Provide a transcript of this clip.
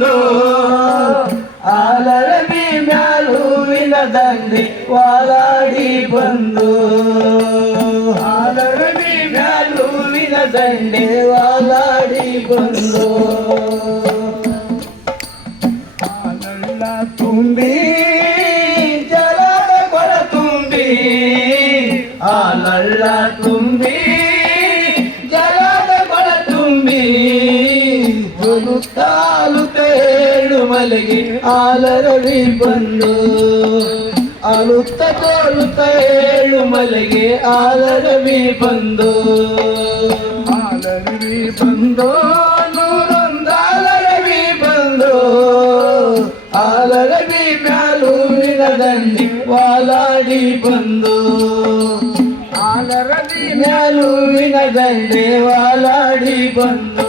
ಬಂದು ಆಲರಬಿ ಮ್ಯಾಲುವಿನ ದಂಡಿ ವಾಲಾಡಿ ಬಂದು ಆಲರಬಿ ಮ್ಯಾಲುವಿನ ದಂಡೆ ವಾಲಾಡಿ ಬಂದು ಆನಲ್ಲ ತುಂಬಿ, ಜಲದ ಕೊಳ ತುಂಬಿ ಆನಲ್ಲ ತುಂಬಿ, ಜಲದ ಕೊಳ ತುಂಬಿ ಹುಡುಕಾಲು ಮಲಗಿ ಆಲರವಿ ಬಂದು, ಅಳುತ್ತ ತೋಳುತ್ತ ಏಳು ಮಲೆಗೆ ಆಲರವಿ ಬಂದು. ಆಲರವಿ ಬಂದು ನೂರೊಂದಾಲರವಿ ಬಂದು. ಆಲರವಿ ಮ್ಯಾಲುವಿನ ದಂಡಿ ವಾಲಾಡಿ ಬಂದು. ಆಲರವಿ ಮ್ಯಾಲುವಿನ ದಂಡೆ ವಾಲಾಡಿ ಬಂದು.